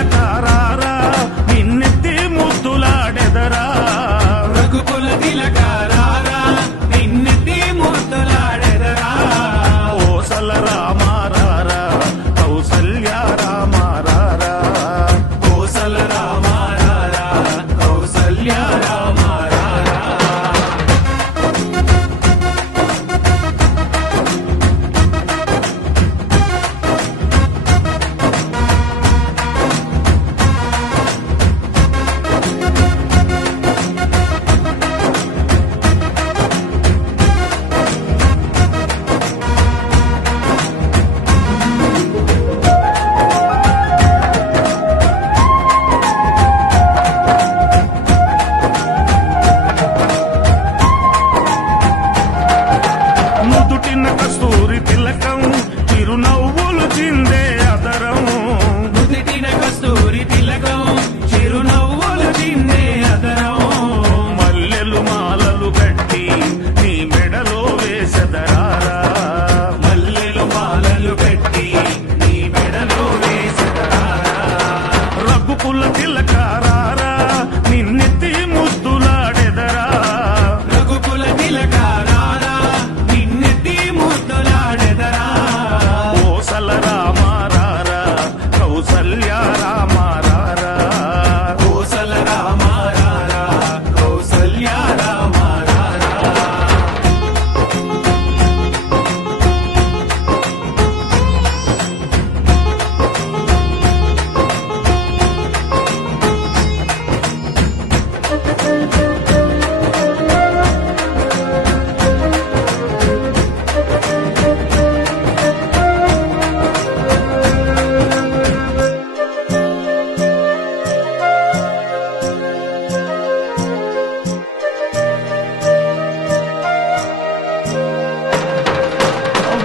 తిలకారారా నిన్నెత్తి ముద్దులాడెదరా రఘుకుల తిలకారారా నిన్నెత్తి ముద్దులాడెదరా కోసల రామారారా కౌసల్య రామారారా కోసల రామారారా కౌసల్య రామారారా నుదుటిన కస్తూరి తిలకం చిరునవ్వులు చిందే అదరం నుదిటిన కస్తూరి తిలకం చిరునవ్వులు చిందే అదరం మల్లెలు మాలలు కట్టి నీ మెడలో వేసెదరారా మల్లెలు మాలలు పెట్టి నీ మెడలో వేసెదరా రఘుకుల తిలకారారా నిన్నెత్తి ముద్దులాడెదరా రఘుకుల తిలకారారా నిన్నెత్తి ముద్దులాడెదరా కోసల రామారారా కౌసల్య రామారారా కోసల రామారారా కౌసల్య రామారారా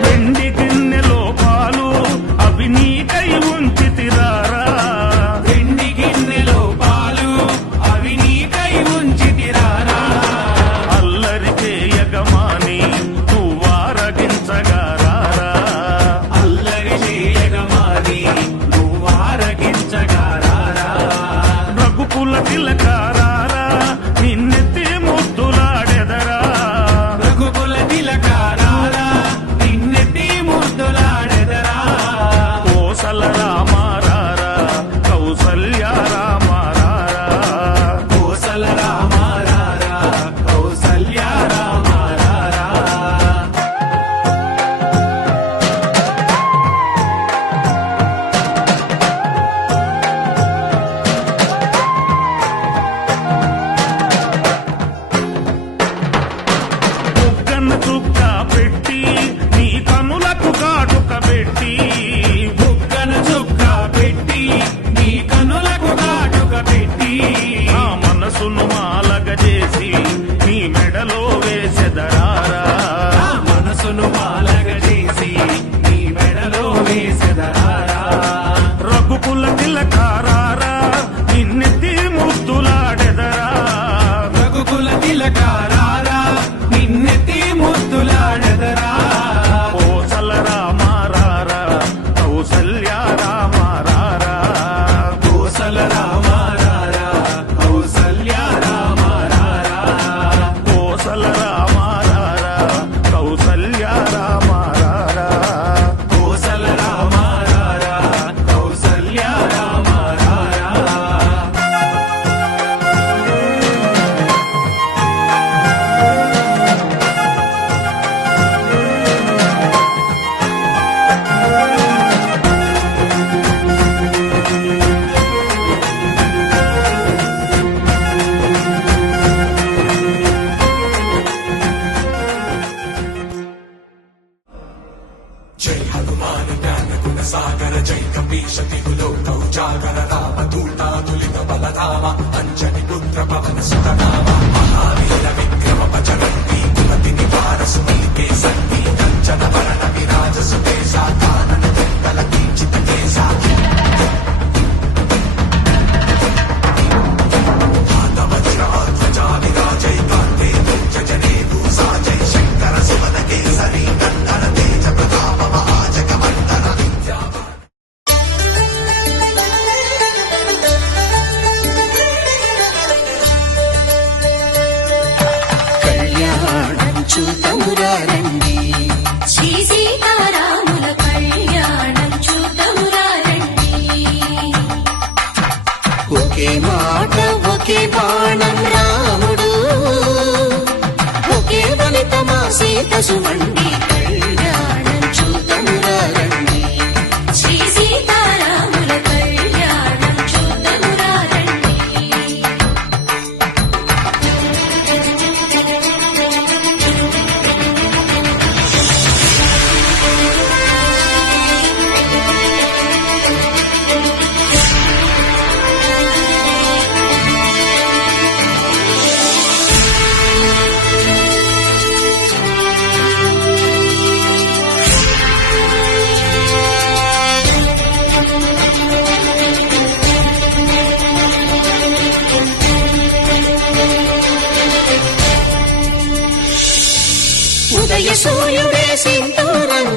వెండి గిన్నెలో పాలు అవి నీకై ఉంచి తిరారా వెండి గిన్నెలో పాలు అవి నీకై ఉంచితిరారా అల్లరి చేయగమాని నువ్వారగించగారారా అల్లరి చేయగమాని నువ్వారగించగారారా రఘుకుల తిలకారారా నిన్నెత్తి ముద్దులాడెదరా రఘుకుల తిలకారారా నిన్నెత్తి ముద్దులాడెదరా కోసల రామారారా కౌసల్య రామారారా కోసల రామారారా కౌసల్య రామారారా బుగ్గన చుక్క పెట్టి నీ కనులకు కాటుక పెట్టి బుగ్గన చుక్క పెట్టి నీ కనులకు కాటుక పెట్టి ఆ మనసును మాలగ చేసి నీ మెడలో వేసెదరారా ఆ మనసును మాలగ చేసి నీ మెడలో వేసెదరారా రఘుకుల తిలకారారా నిన్నెత్తి ముద్దులాడెదరా రఘుకుల తిలకారారా నిన్నెత్తి ముద్దులాడెదరా కోసల రామారారా కౌసల్య రామారారా కోసల రామారారా కౌసల్య రామారారా కోసల రామారారా కౌసల్య రామారారా కోసల రామారారా కౌసల్య రామారారా जय हनुमान ज्ञान गुण सागर जय कपीश तिहु लोक उजागर राम दूता तुलित बलधामा अंजनी पुत्र पवन सुत नामा महावीर विक्रम बजरंगी कुमति निवार सुमति के संगी कंचन वरण विराज सुतेजा कानन कुंडल कींचित केसा हाथ वज्र ध्वजा विराजय कांते तुल्य जने भूषा जय शंकर सुमन केसरी नंदन तेज प्रताप महाजगवंदन विद्यावान సుమండి